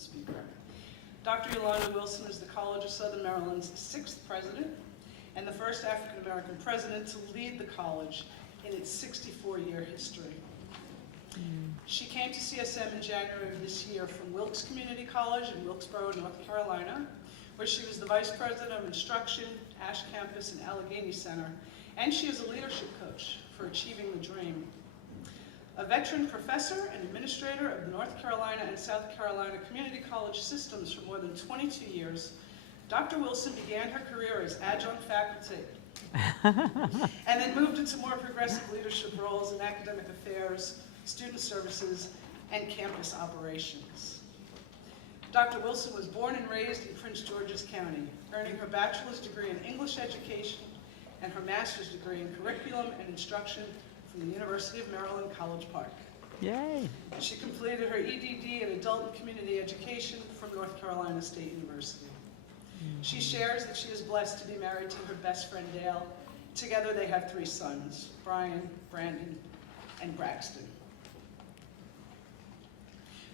keynote speaker. Dr. Yolanda Wilson is the College of Southern Maryland's 6th president and the first African-American president to lead the college in its 64-year history. She came to CSM in January of this year from Wilkes Community College in Wilkesboro, North Carolina, where she was the Vice President of Instruction, Ash Campus, and Allegheny Center, and she is a leadership coach for Achieving the Dream. A veteran professor and administrator of the North Carolina and South Carolina Community College systems for more than 22 years, Dr. Wilson began her career as adjunct faculty and then moved into more progressive leadership roles in academic affairs, student services, and campus operations. Dr. Wilson was born and raised in Prince George's County, earning her bachelor's degree in English education and her master's degree in curriculum and instruction from the University of Maryland, College Park. Yay. She completed her EDD in Adult and Community Education from North Carolina State University. She shares that she is blessed to be married to her best friend, Dale. Together they have 3 sons, Brian, Brandon, and Braxton.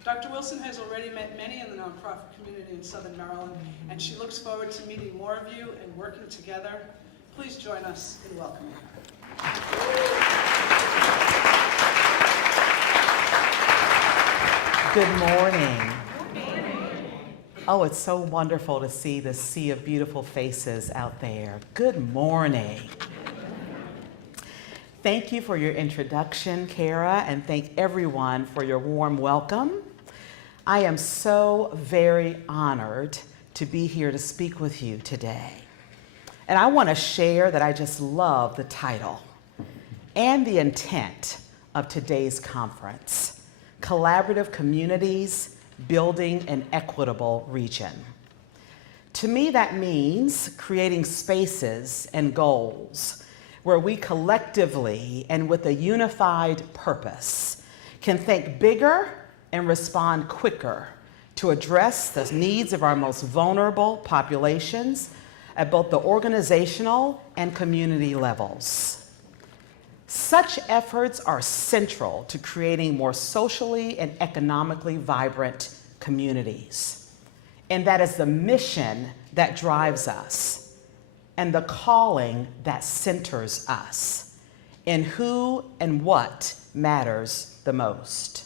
Dr. Wilson has already met many in the nonprofit community in Southern Maryland, and she looks forward to meeting more of you and working together. Please join us in welcoming her. Good morning. Oh, it's so wonderful to see the sea of beautiful faces out there. Good morning. Thank you for your introduction, Kara, and thank everyone for your warm welcome. I am so very honored to be here to speak with you today. And I want to share that I just love the title and the intent of today's conference, Collaborative Communities, Building an Equitable Region. To me, that means creating spaces and goals where we collectively and with a unified purpose can think bigger and respond quicker to address the needs of our most vulnerable populations at both the organizational and community levels. Such efforts are central to creating more socially and economically vibrant communities. And that is the mission that drives us and the calling that centers us in who and what matters the most.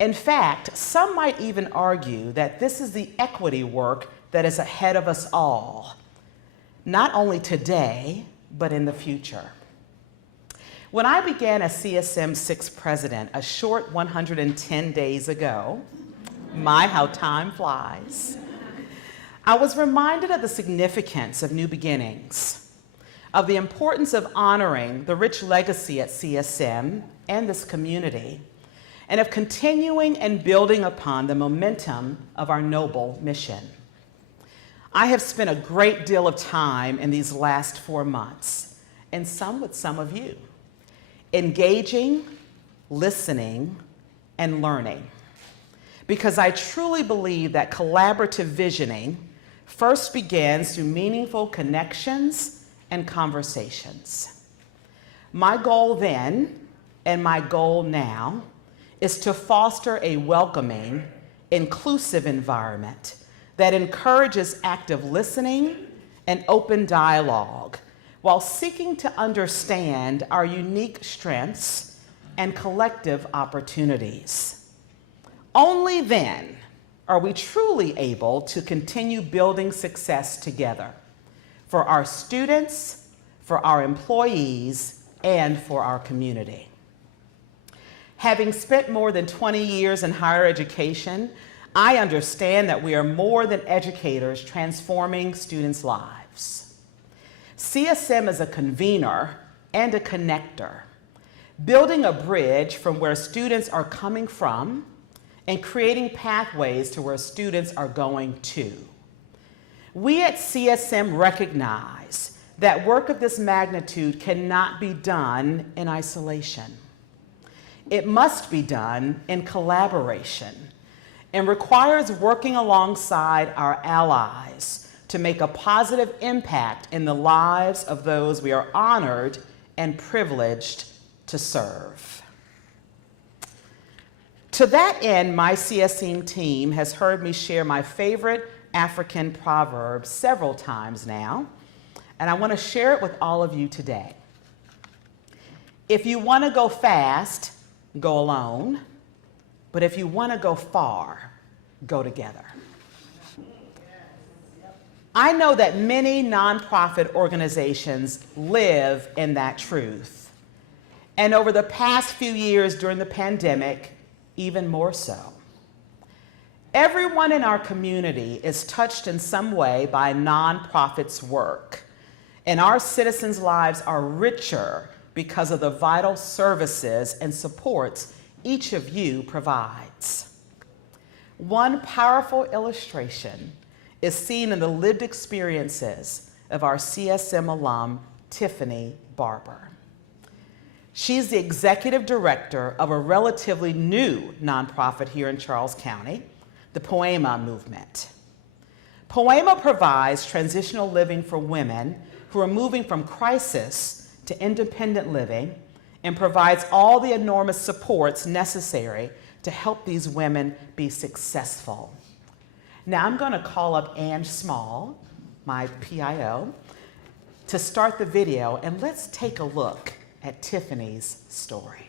In fact, some might even argue that this is the equity work that is ahead of us all, not only today, but in the future. When I began as CSM 6th president a short 110 days ago, my how time flies, I was reminded of the significance of new beginnings, of the importance of honoring the rich legacy at CSM and this community, and of continuing and building upon the momentum of our noble mission. I have spent a great deal of time in these last 4 months, and some with some of you, engaging, listening, and learning. Because I truly believe that collaborative visioning first begins through meaningful connections and conversations. My goal then, and my goal now, is to foster a welcoming, inclusive environment that encourages active listening and open dialogue while seeking to understand our unique strengths and collective opportunities. Only then are we truly able to continue building success together for our students, for our employees, and for our community. Having spent more than 20 years in higher education, I understand that we are more than educators transforming students' lives. CSM is a convener and a connector, building a bridge from where students are coming from and creating pathways to where students are going to. We at CSM recognize that work of this magnitude cannot be done in isolation. It must be done in collaboration and requires working alongside our allies to make a positive impact in the lives of those we are honored and privileged to serve. To that end, my CSM team has heard me share my favorite African proverb several times now, and I want to share it with all of you today. If you want to go fast, go alone, but if you want to go far, go together. I know that many nonprofit organizations live in that truth, and over the past few years during the pandemic, even more so. Everyone in our community is touched in some way by nonprofits' work, and our citizens' lives are richer because of the vital services and supports each of you provides. One powerful illustration is seen in the lived experiences of our CSM alum, Tiffany Barber. She's the executive director of a relatively new nonprofit here in Charles County, the Poema Movement. Poema provides transitional living for women who are moving from crisis to independent living and provides all the enormous supports necessary to help these women be successful. Now I'm going to call up Ann Small, my PIO, to start the video, and let's take a look at Tiffany's story.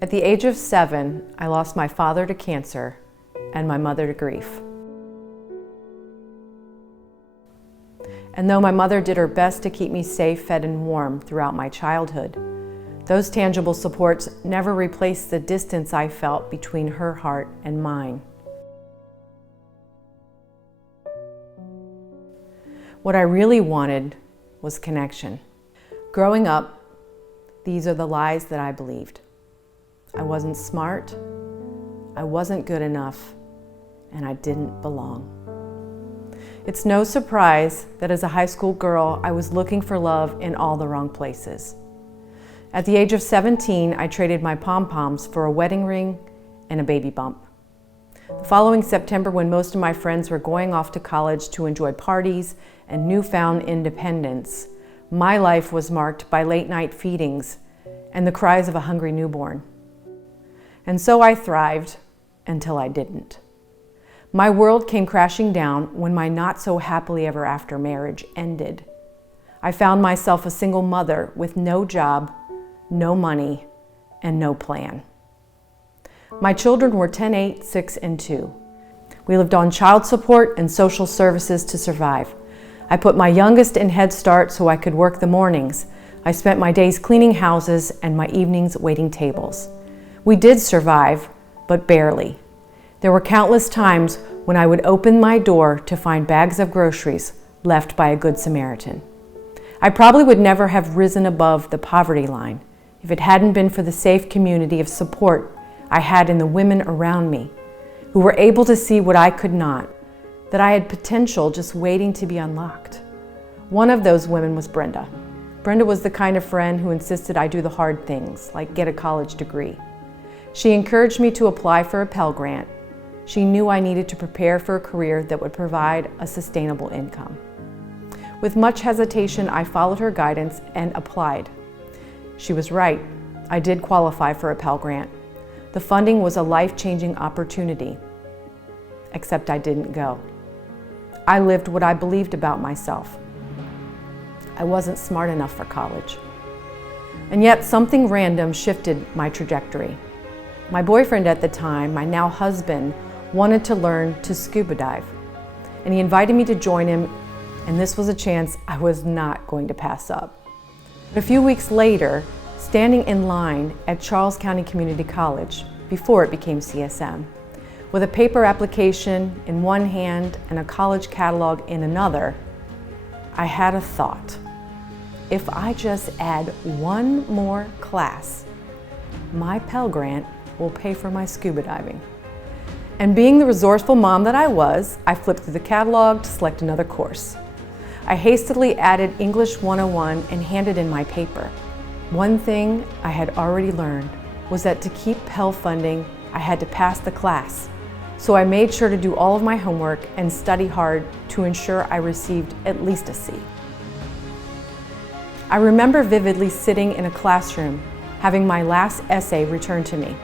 At the age of 7, I lost my father to cancer and my mother to grief. And though my mother did her best to keep me safe, fed, and warm throughout my childhood, those tangible supports never replaced the distance I felt between her heart and mine. What I really wanted was connection. Growing up, these are the lies that I believed. I wasn't smart, I wasn't good enough, and I didn't belong. It's no surprise that as a high school girl, I was looking for love in all the wrong places. At the age of 17, I traded my pom-poms for a wedding ring and a baby bump. The following September, when most of my friends were going off to college to enjoy parties and newfound independence, my life was marked by late-night feedings and the cries of a hungry newborn. And so I thrived until I didn't. My world came crashing down when my not-so-happily-ever-after marriage ended. I found myself a single mother with no job, no money, and no plan. My children were 10, 8, 6, and 2. We lived on child support and social services to survive. I put my youngest in Head Start so I could work the mornings. I spent my days cleaning houses and my evenings waiting tables. We did survive, but barely. There were countless times when I would open my door to find bags of groceries left by a Good Samaritan. I probably would never have risen above the poverty line if it hadn't been for the safe community of support I had in the women around me, who were able to see what I could not, that I had potential just waiting to be unlocked. One of those women was Brenda. Brenda was the kind of friend who insisted I do the hard things, like get a college degree. She encouraged me to apply for a Pell Grant. She knew I needed to prepare for a career that would provide a sustainable income. With much hesitation, I followed her guidance and applied. She was right. I did qualify for a Pell Grant. The funding was a life-changing opportunity, except I didn't go. I lived what I believed about myself. I wasn't smart enough for college. And yet something random shifted my trajectory. My boyfriend at the time, my now husband, wanted to learn to scuba dive, and he invited me to join him, and this was a chance I was not going to pass up. A few weeks later, standing in line at Charles County Community College, before it became CSM, with a paper application in one hand and a college catalog in another, I had a thought. If I just add one more class, my Pell Grant will pay for my scuba diving. And being the resourceful mom that I was, I flipped through the catalog to select another course. I hastily added English 101 and handed in my paper. One thing I had already learned was that to keep Pell funding, I had to pass the class. So I made sure to do all of my homework and study hard to ensure I received at least a C. I remember vividly sitting in a classroom, having my last essay returned to me.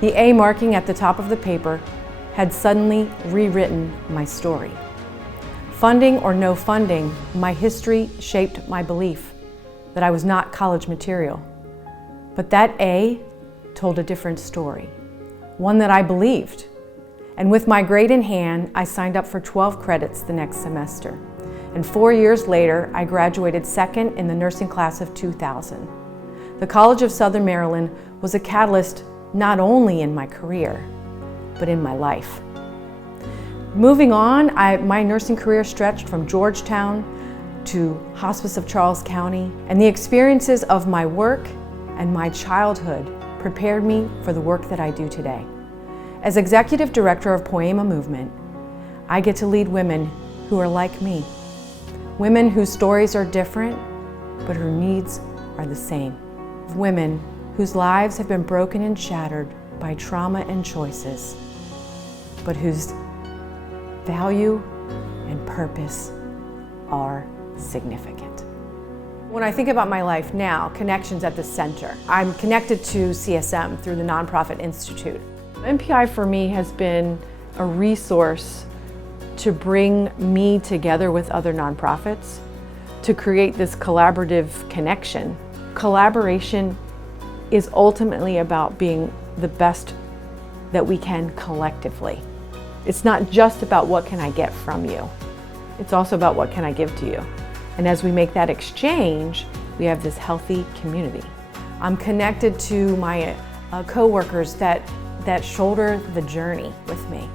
The A marking at the top of the paper had suddenly rewritten my story. Funding or no funding, my history shaped my belief that I was not college material. But that A told a different story, one that I believed. And with my grade in hand, I signed up for 12 credits the next semester. And 4 years later, I graduated second in the nursing class of 2000. The College of Southern Maryland was a catalyst not only in my career, but in my life. Moving on, my nursing career stretched from Georgetown to Hospice of Charles County, and the experiences of my work and my childhood prepared me for the work that I do today. As Executive Director of Poema Movement, I get to lead women who are like me. Women whose stories are different, but whose needs are the same. Women whose lives have been broken and shattered by trauma and choices, but whose value and purpose are significant. When I think about my life now, connections at the center. I'm connected to CSM through the Nonprofit Institute. NPI for me has been a resource to bring me together with other nonprofits to create this collaborative connection. Collaboration is ultimately about being the best that we can collectively. It's not just about what can I get from you. It's also about what can I give to you. And as we make that exchange, we have this healthy community. I'm connected to my coworkers that shoulder the journey with me.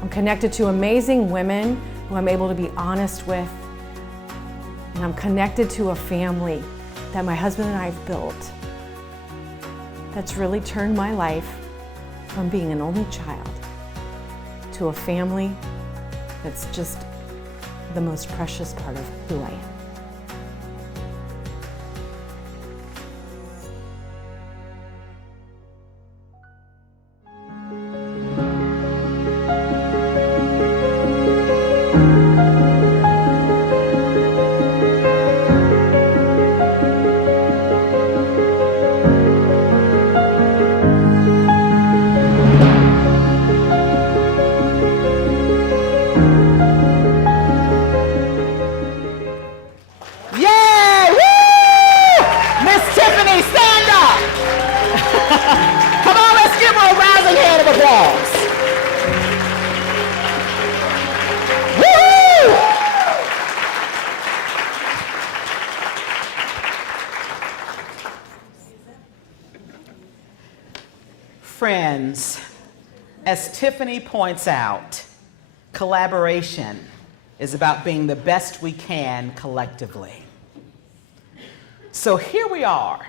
I'm connected to amazing women who I'm able to be honest with. And I'm connected to a family that my husband and I have built that's really turned my life from being an only child to a family that's just the most precious part of who I am. Friends, as Tiffany points out, collaboration is about being the best we can collectively. So here we are,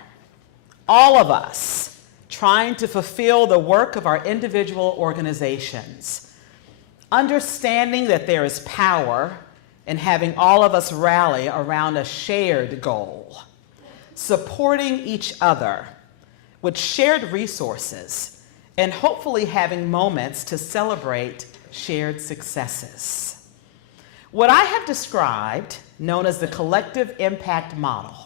all of us, trying to fulfill the work of our individual organizations, understanding that there is power in having all of us rally around a shared goal, supporting each other with shared resources, and hopefully having moments to celebrate shared successes. What I have described, known as the collective impact model,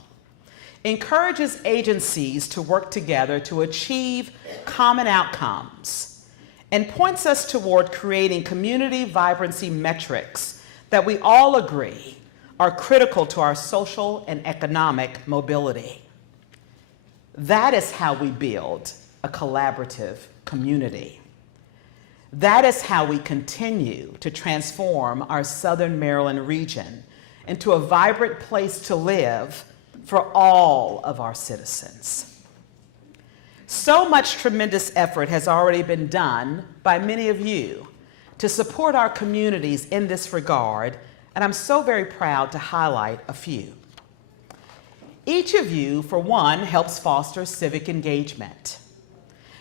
encourages agencies to work together to achieve common outcomes and points us toward creating community vibrancy metrics that we all agree are critical to our social and economic mobility. That is how we build a collaborative community. That is how we continue to transform our Southern Maryland region into a vibrant place to live for all of our citizens. So much tremendous effort has already been done by many of you to support our communities in this regard, and I'm so very proud to highlight a few. Each of you, for one, helps foster civic engagement.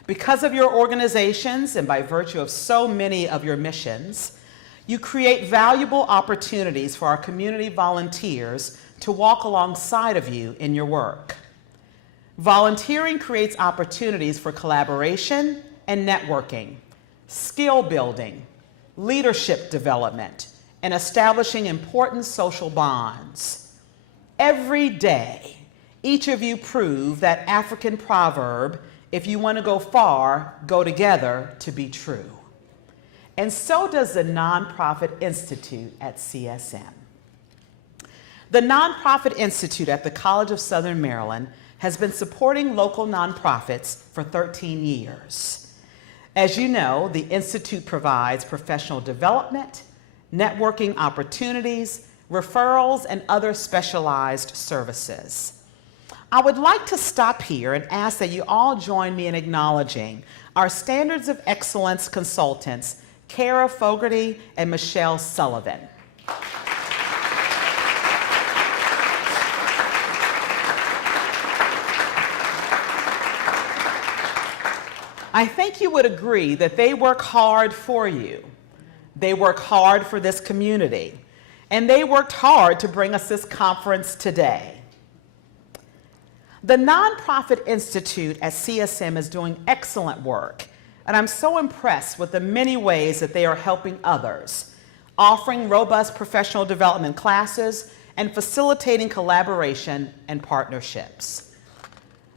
Because of your organizations and by virtue of so many of your missions, you create valuable opportunities for our community volunteers to walk alongside of you in your work. Volunteering creates opportunities for collaboration and networking, skill building, leadership development, and establishing important social bonds. Every day, each of you prove that African proverb, if you want to go far, go together, to be true. And so does the Nonprofit Institute at CSM. The Nonprofit Institute at the College of Southern Maryland has been supporting local nonprofits for 13 years. As you know, the Institute provides professional development, networking opportunities, referrals, and other specialized services. I would like to stop here and ask that you all join me in acknowledging our Standards of Excellence consultants, Kara Fogarty and Michelle Sullivan. I think you would agree that they work hard for you. They work hard for this community, and they worked hard to bring us this conference today. The Nonprofit Institute at CSM is doing excellent work, and I'm so impressed with the many ways that they are helping others, offering robust professional development classes and facilitating collaboration and partnerships.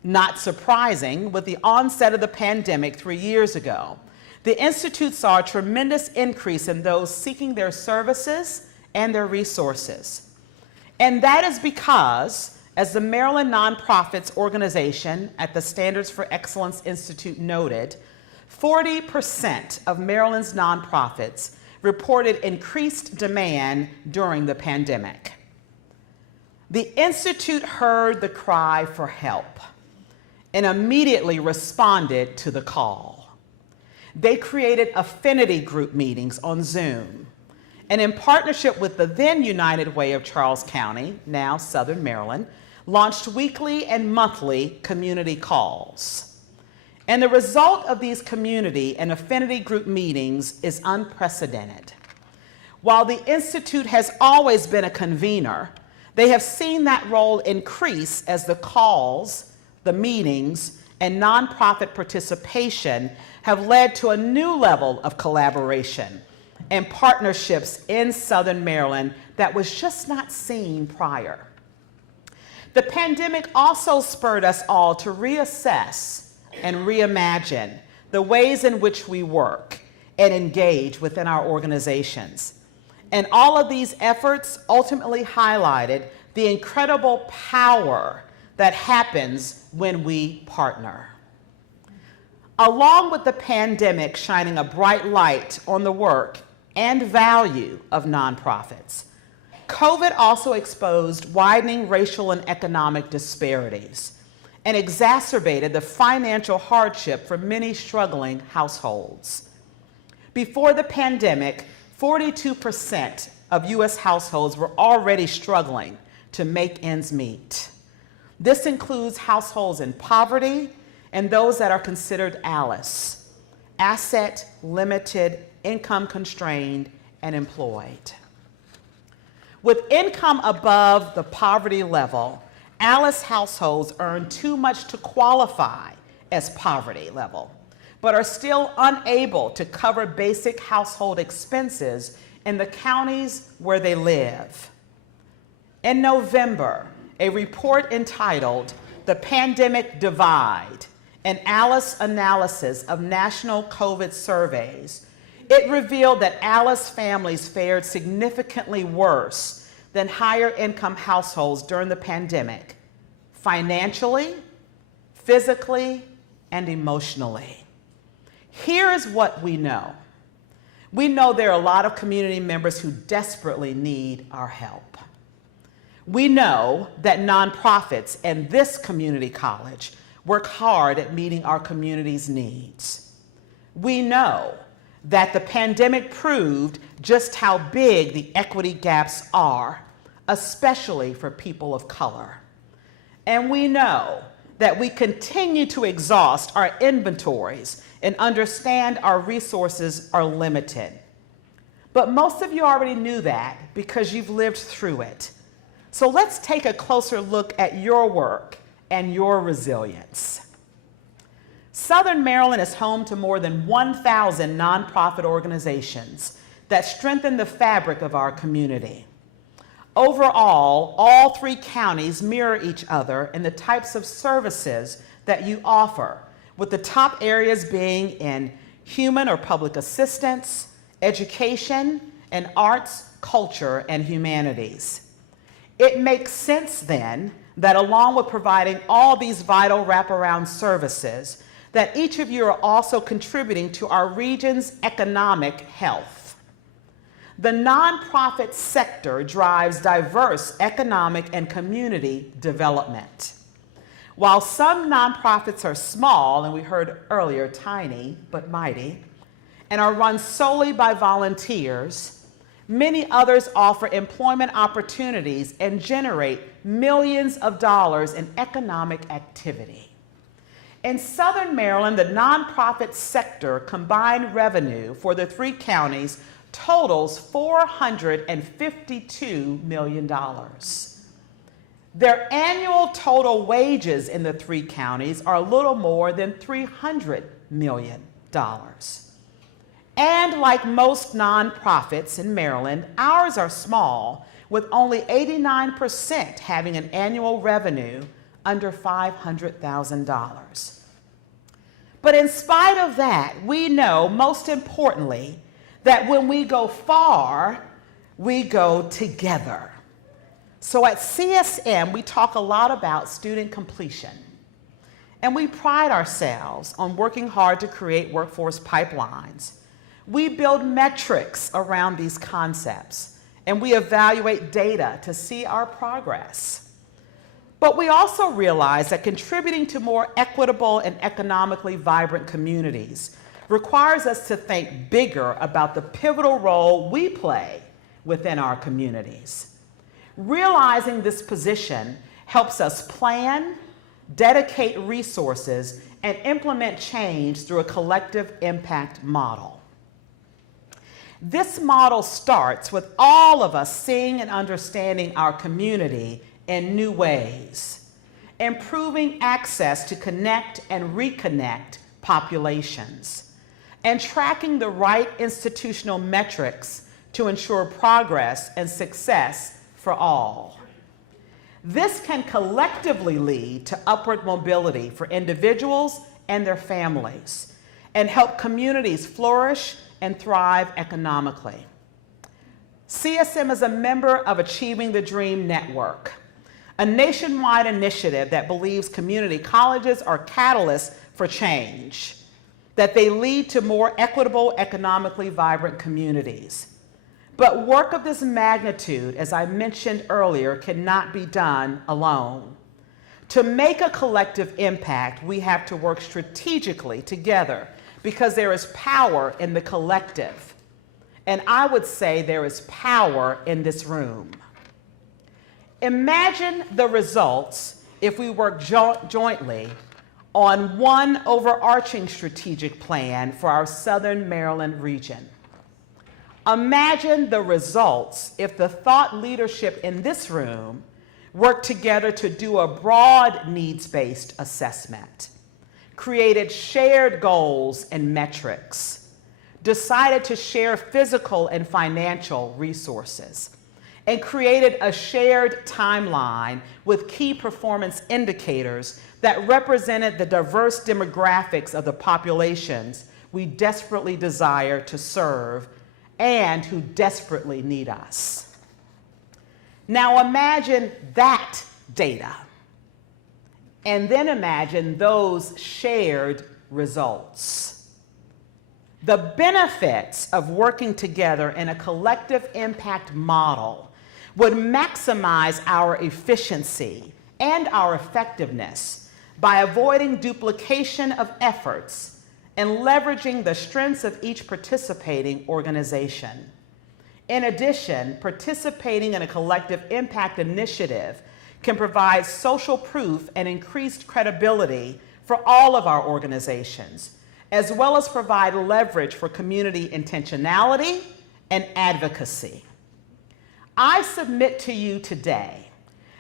Not surprising, with the onset of the pandemic 3 years ago, the Institute saw a tremendous increase in those seeking their services and their resources. And that is because, as the Maryland Nonprofits Organization at the Standards for Excellence Institute noted, 40% of Maryland's nonprofits reported increased demand during the pandemic. The Institute heard the cry for help and immediately responded to the call. They created affinity group meetings on Zoom, and in partnership with the then United Way of Charles County, now Southern Maryland, launched weekly and monthly community calls. And the result of these community and affinity group meetings is unprecedented. While the Institute has always been a convener, they have seen that role increase as the calls, the meetings, and nonprofit participation have led to a new level of collaboration and partnerships in Southern Maryland that was just not seen prior. The pandemic also spurred us all to reassess and reimagine the ways in which we work and engage within our organizations. And all of these efforts ultimately highlighted the incredible power that happens when we partner. Along with the pandemic shining a bright light on the work and value of nonprofits, COVID also exposed widening racial and economic disparities and exacerbated the financial hardship for many struggling households. Before the pandemic, 42% of U.S. households were already struggling to make ends meet. This includes households in poverty and those that are considered ALICE, asset limited, income constrained, and employed. With income above the poverty level, ALICE households earn too much to qualify as poverty level, but are still unable to cover basic household expenses in the counties where they live. In November, a report entitled "The Pandemic Divide: An ALICE Analysis of National COVID Surveys," it revealed that ALICE families fared significantly worse than higher income households during the pandemic, financially, physically, and emotionally. Here is what we know. We know there are a lot of community members who desperately need our help. We know that nonprofits and this community college work hard at meeting our community's needs. We know that the pandemic proved just how big the equity gaps are, especially for people of color. And we know that we continue to exhaust our inventories and understand our resources are limited. But most of you already knew that because you've lived through it. So let's take a closer look at your work and your resilience. Southern Maryland is home to more than 1,000 nonprofit organizations that strengthen the fabric of our community. Overall, all 3 counties mirror each other in the types of services that you offer, with the top areas being in human or public assistance, education, and arts, culture, and humanities. It makes sense then that along with providing all these vital wraparound services, that each of you are also contributing to our region's economic health. The nonprofit sector drives diverse economic and community development. While some nonprofits are small, and we heard earlier, tiny but mighty, and are run solely by volunteers, many others offer employment opportunities and generate millions of dollars in economic activity. In Southern Maryland, the nonprofit sector combined revenue for the 3 counties totals $452 million. Their annual total wages in the 3 counties are a little more than $300 million. And like most nonprofits in Maryland, ours are small, with only 89% having an annual revenue under $500,000. But in spite of that, we know, most importantly, that when we go far, we go together. So at CSM, we talk a lot about student completion. And we pride ourselves on working hard to create workforce pipelines. We build metrics around these concepts, and we evaluate data to see our progress. But we also realize that contributing to more equitable and economically vibrant communities requires us to think bigger about the pivotal role we play within our communities. Realizing this position helps us plan, dedicate resources, and implement change through a collective impact model. This model starts with all of us seeing and understanding our community in new ways, improving access to connect and reconnect populations, and tracking the right institutional metrics to ensure progress and success for all. This can collectively lead to upward mobility for individuals and their families, and help communities flourish and thrive economically. CSM is a member of Achieving the Dream Network, a nationwide initiative that believes community colleges are catalysts for change, that they lead to more equitable, economically vibrant communities. But work of this magnitude, as I mentioned earlier, cannot be done alone. To make a collective impact, we have to work strategically together because there is power in the collective. And I would say there is power in this room. Imagine the results if we work jointly on one overarching strategic plan for our Southern Maryland region. Imagine the results if the thought leadership in this room worked together to do a broad needs-based assessment, created shared goals and metrics, decided to share physical and financial resources, and created a shared timeline with key performance indicators that represented the diverse demographics of the populations we desperately desire to serve and who desperately need us. Now imagine that data, and then imagine those shared results. The benefits of working together in a collective impact model would maximize our efficiency and our effectiveness by avoiding duplication of efforts and leveraging the strengths of each participating organization. In addition, participating in a collective impact initiative can provide social proof and increased credibility for all of our organizations, as well as provide leverage for community intentionality and advocacy. I submit to you today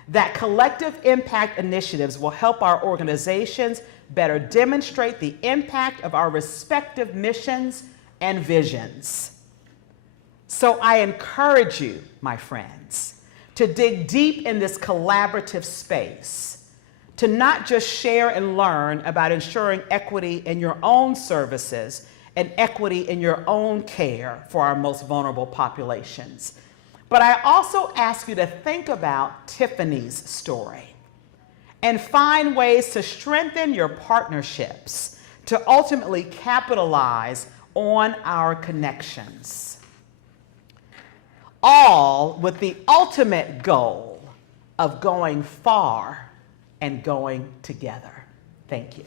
that collective impact initiatives will help our organizations better demonstrate the impact of our respective missions and visions. So I encourage you, my friends, to dig deep in this collaborative space, to not just share and learn about ensuring equity in your own services and equity in your own care for our most vulnerable populations. But I also ask you to think about Tiffany's story and find ways to strengthen your partnerships to ultimately capitalize on our connections. All with the ultimate goal of going far and going together. Thank you.